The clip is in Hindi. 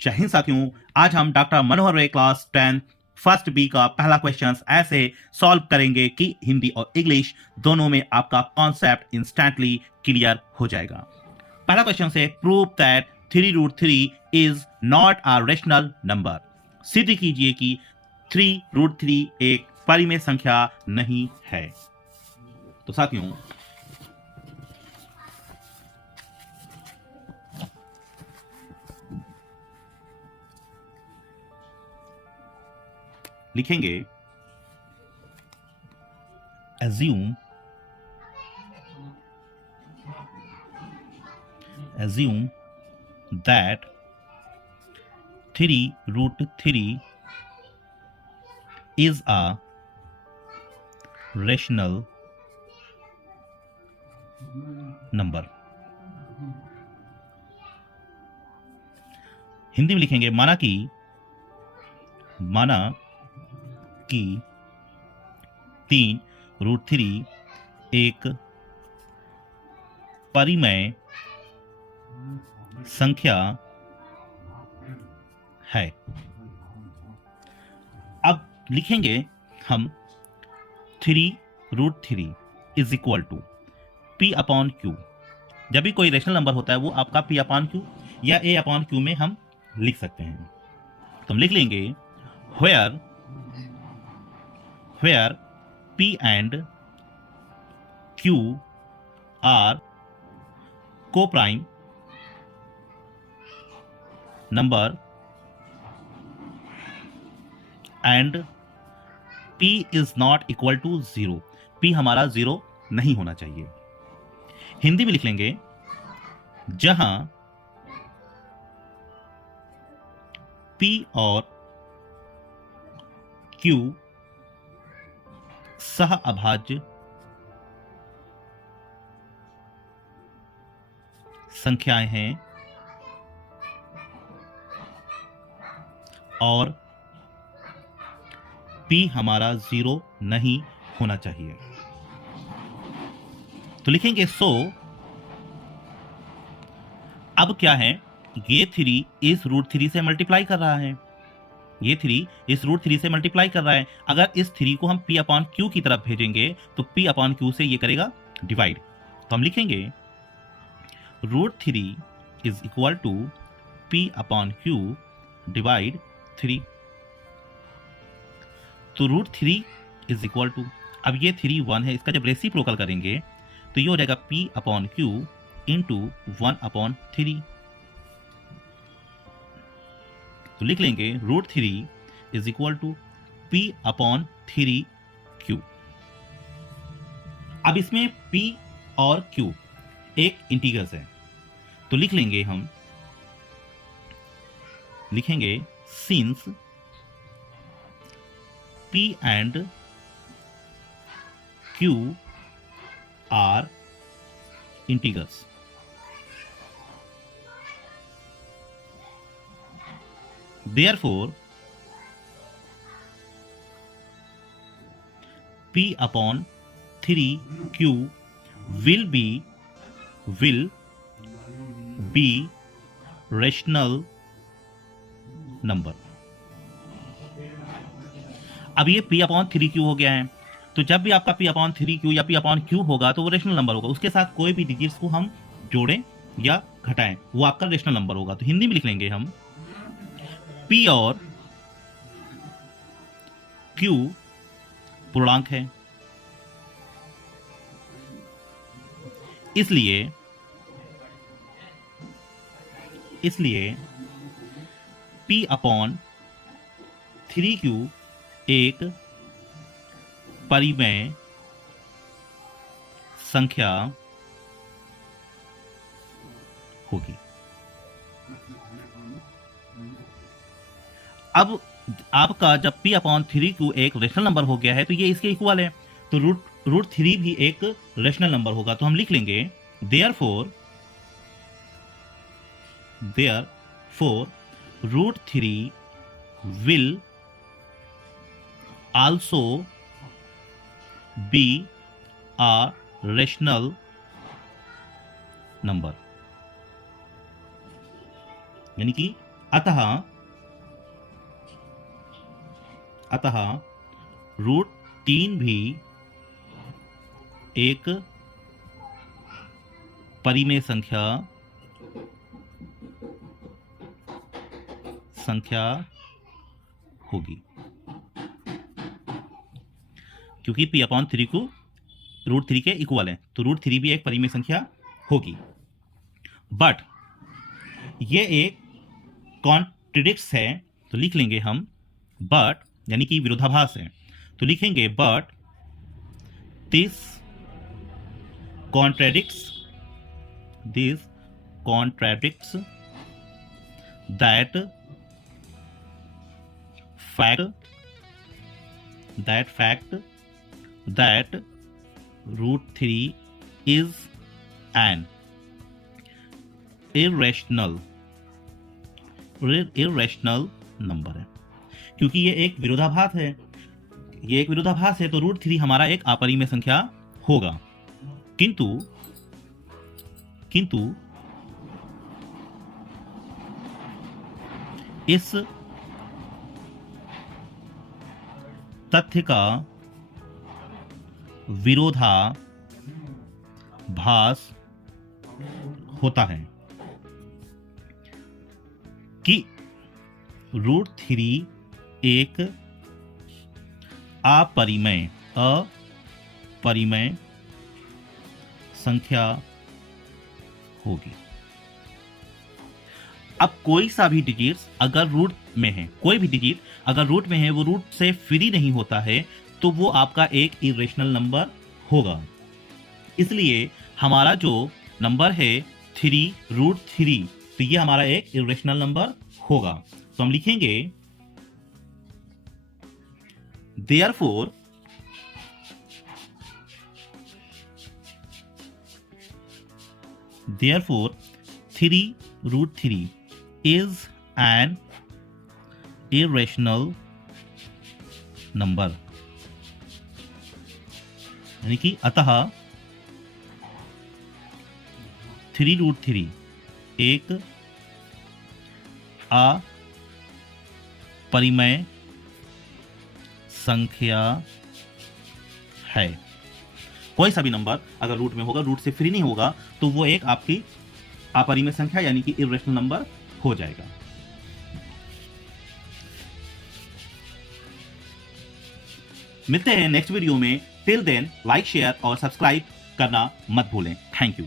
जय हिंद साथियों, आज हम डॉक्टर मनोहर रे क्लास 10 फर्स्ट बी का पहला क्वेश्चन ऐसे सॉल्व करेंगे कि हिंदी और इंग्लिश दोनों में आपका कॉन्सेप्ट इंस्टेंटली क्लियर हो जाएगा। पहला क्वेश्चन से prove that 3√3 is not a rational number. सिद्ध कीजिए कि 3√3 एक परिमेय संख्या नहीं है। तो साथियों, लिखेंगे assume that 3√3 is a rational number। Hindi में लिखेंगे माना कि 3√3 एक परिमेय संख्या है। अब लिखेंगे हम 3√3 is equal to P upon Q। जब भी कोई रेशनल नंबर होता है वो आपका P अपॉन Q या A अपॉन Q में हम लिख सकते हैं। तो हम लिख लेंगे where P and Q are co-prime number and P is not equal to 0। P हमारा 0 नहीं होना चाहिए। हिंदी में लिख लेंगे जहां P और Q सह अभाज्य संख्याएं हैं और P हमारा 0 नहीं होना चाहिए। तो लिखेंगे अब क्या है, ये 3 इस √3 से मल्टीप्लाई कर रहा है, ये 3 इस √3 से मल्टीप्लाई कर रहा है। अगर इस 3 को हम P अपॉन Q की तरफ भेजेंगे तो P अपॉन Q से ये करेगा डिवाइड। तो हम लिखेंगे √3 is equal to P upon Q divide 3। तो √3 इज इक्वल टू, अब ये 3 1 है, इसका जब रेसिप्रोकल करेंगे तो ये हो जाएगा P upon Q into 1 upon 3। तो लिख लेंगे √3 is equal to P upon 3Q। अब इसमें P और Q एक इंटीजर्स है, तो लिख लेंगे हम, लिखेंगे since P and Q are integers, therefore P upon 3Q will be rational number। अब ये P अपॉन 3Q हो गया है, तो जब भी आपका P अपॉन 3Q या P अपॉन Q होगा तो वो रेशनल नंबर होगा। उसके साथ कोई भी डिजिट्स को हम जोड़ें या घटाएं, वो आपका रेशनल नंबर होगा। तो हिंदी में लिख लेंगे हम P और Q पूर्णांक है, इसलिए P अपॉन 3Q एक परिमेय संख्या होगी। अब आपका जब P अपॉन 3Q एक रेशनल नंबर हो गया है तो ये इसके इक्वल है, तो √3 भी एक रेशनल नंबर होगा। तो हम लिख लेंगे therefore √3 will also be a rational number। यानी कि अतः √3 भी एक परिमेय संख्या होगी, क्योंकि p/3 को √3 के इक्वल है, तो √3 भी एक परिमेय संख्या होगी। बट ये एक कॉन्ट्रडिक्ट्स है, तो लिख लेंगे हम बट, यानी कि विरोधाभास है, तो लिखेंगे but this contradicts that fact that √3 is an irrational number है। क्योंकि ये एक विरोधाभास है, तो √3 हमारा एक अपरिमेय संख्या होगा। किंतु इस तथ्य का विरोधाभास होता है कि √3 एक अपरिमेय संख्या होगी। अब कोई सा भी डिजिट्स अगर रूट में है, कोई भी डिजिट अगर रूट में है, वो रूट से फ्री नहीं होता है, तो वो आपका एक इरेशनल नंबर होगा। इसलिए हमारा जो नंबर है 3√3, तो ये हमारा एक इरेशनल नंबर होगा। तो हम लिखेंगे therefore 3√3 is an irrational number, यानी कि अतः 3√3 एक अपरिमेय संख्या है। कोई सा भी नंबर अगर रूट में होगा, रूट से फ्री नहीं होगा, तो वो एक आपकी अपरिमेय संख्या यानी कि इरेशनल नंबर हो जाएगा। मिलते हैं नेक्स्ट वीडियो में। टिल देन लाइक, शेयर और सब्सक्राइब करना मत भूलें। Thank you.